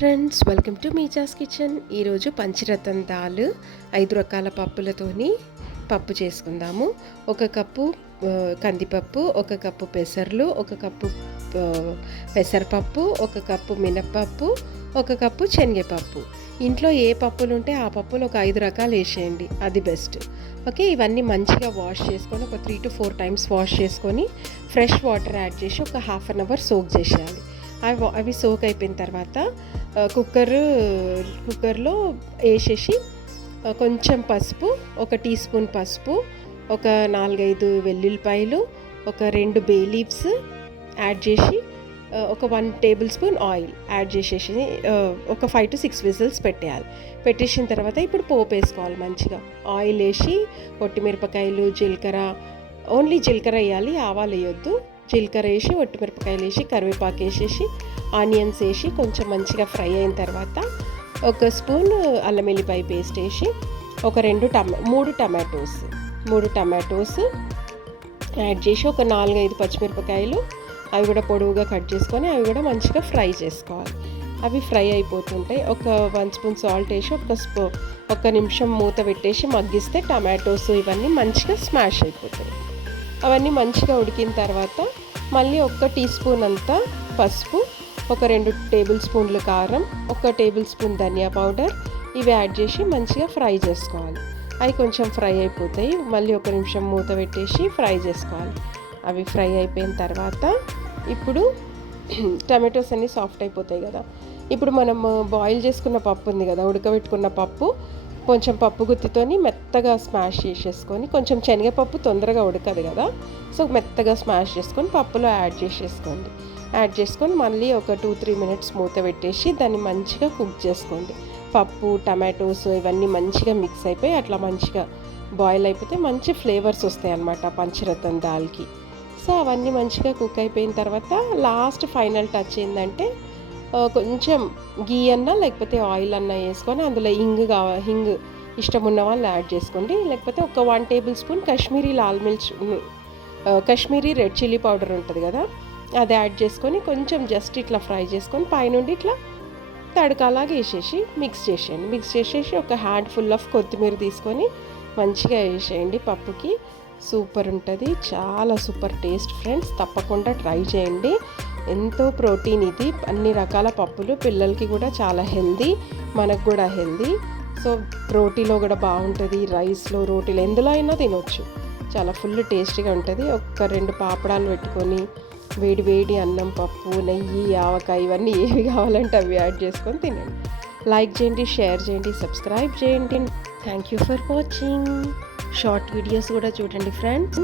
Friends, welcome to మీజాస్కిచెన్. ఈరోజు పంచరత్న దాల్ 5 రకాల పప్పులతోని పప్పు చేసుకుందాము. 1 కప్పు కందిపప్పు, 1 కప్పు పెసర్లు, 1 కప్పు పెసరపప్పు, 1 కప్పు మినప్పప్పు, 1 కప్పు శనగపప్పు. ఇంట్లో ఏ పప్పులు ఉంటే ఆ పప్పులు ఒక 5 రకాలు వేసేయండి, అది బెస్ట్. ఓకే, ఇవన్నీ మంచిగా వాష్ చేసుకొని ఒక 3 to 4 టైమ్స్ వాష్ చేసుకొని ఫ్రెష్ వాటర్ యాడ్ చేసి ఒక హాఫ్ అన్ అవర్ సోక్ చేసేయాలి. అవి సోక్ అయిపోయిన తర్వాత కుక్కర్లో వేసేసి కొంచెం పసుపు, 1 టీ స్పూన్ పసుపు, ఒక 4-5 వెల్లుల్లిపాయలు, ఒక 2 బే లీవ్స్ యాడ్ చేసి ఒక 1 టేబుల్ స్పూన్ ఆయిల్ యాడ్ చేసేసి ఒక 5 to 6 విజిల్స్ పెట్టేయాలి. పెట్టేసిన తర్వాత ఇప్పుడు పోపు వేసుకోవాలి. మంచిగా ఆయిల్ వేసి ఒట్టిమిరపకాయలు, జీలకర్ర, ఓన్లీ జీలకర్ర వేయాలి, ఆవాలు వేయొద్దు. జీలకర్ర వేసి ఒట్టిమిరపకాయలు వేసి కరివేపాకు వేసేసి ఆనియన్స్ వేసి కొంచెం మంచిగా ఫ్రై అయిన తర్వాత 1 స్పూన్ అల్లం వెల్లిపాయ పేస్ట్ వేసి ఒక 3 టమాటోస్ యాడ్ చేసి ఒక 4-5 పచ్చిమిరపకాయలు, అవి కూడా పొడవుగా కట్ చేసుకొని అవి కూడా మంచిగా ఫ్రై చేసుకోవాలి. అవి ఫ్రై అయిపోతుంటాయి. ఒక 1 స్పూన్ సాల్ట్ వేసి ఒక నిమిషం మూత పెట్టేసి మగ్గిస్తే టమాటోస్ ఇవన్నీ మంచిగా స్మాష్ అయిపోతాయి. అవన్నీ మంచిగా ఉడికిన తర్వాత మళ్ళీ 1 టీ స్పూన్ అంతా పసుపు, ఒక 2 టేబుల్ స్పూన్లు కారం, 1 టేబుల్ స్పూన్ ధనియా పౌడర్ ఇవి యాడ్ చేసి మంచిగా ఫ్రై చేసుకోవాలి. అవి కొంచెం ఫ్రై అయిపోతాయి. మళ్ళీ 1 నిమిషం మూత పెట్టేసి ఫ్రై చేసుకోవాలి. అవి ఫ్రై అయిపోయిన తర్వాత ఇప్పుడు టమాటోస్ అన్నీ సాఫ్ట్ అయిపోతాయి కదా. ఇప్పుడు మనం బాయిల్ చేసుకున్న పప్పు ఉంది కదా, ఉడకబెట్టుకున్న పప్పు, కొంచెం పప్పు గుత్తితోని మెత్తగా స్మాష్ చేసేసుకొని, కొంచెం శనగపప్పు తొందరగా ఉడకదు కదా, సో మెత్తగా స్మాష్ చేసుకొని పప్పులో యాడ్ చేసుకొని మళ్ళీ ఒక 2-3 మినిట్స్ మూత పెట్టేసి దాన్ని మంచిగా కుక్ చేసుకోండి. పప్పు, టమాటోస్ ఇవన్నీ మంచిగా మిక్స్ అయిపోయి అట్లా మంచిగా బాయిల్ అయిపోతే మంచి ఫ్లేవర్స్ వస్తాయి అన్నమాట పంచరత్న దాల్కి. సో అవన్నీ మంచిగా కుక్ అయిపోయిన తర్వాత లాస్ట్ ఫైనల్ టచ్ ఏంటంటే కొంచెం గీ అన్నా లేకపోతే ఆయిల్ అన్నా వేసుకొని అందులో హింగ్ ఇష్టం ఉన్న వాళ్ళు యాడ్ చేసుకోండి. లేకపోతే ఒక 1 table spoon Kashmiri red chilli powder ఉంటుంది కదా, అది యాడ్ చేసుకొని కొంచెం జస్ట్ ఇట్లా ఫ్రై చేసుకొని పైనుండి ఇట్లా తడకాలాగా మిక్స్ చేసేసి ఒక హ్యాండ్ ఫుల్ ఆఫ్ కొత్తిమీర తీసుకొని మంచిగా వేసేయండి పప్పుకి. సూపర్ ఉంటుంది, చాలా సూపర్ టేస్ట్ ఫ్రెండ్స్. తప్పకుండా ట్రై చేయండి. ఎంతో ప్రోటీన్ ఇది. అన్ని రకాల పప్పులు, పిల్లలకి కూడా చాలా హెల్దీ, మనకు కూడా హెల్దీ. సో రోటీలో కూడా బాగుంటుంది, రైస్లో, రోటీలో ఎందులో అయినా తినొచ్చు. చాలా ఫుల్ టేస్టీగా ఉంటుంది. ఒక 2 పాపడాలు పెట్టుకొని వేడి అన్నం, పప్పు, నెయ్యి, ఆవకాయ ఇవన్నీ ఏవి కావాలంటే అవి యాడ్ చేసుకొని తినండి. లైక్ చేయండి, షేర్ చేయండి, సబ్స్క్రైబ్ చేయండి. Thank you for watching. Short videos కూడా చూడండి ఫ్రెండ్స్.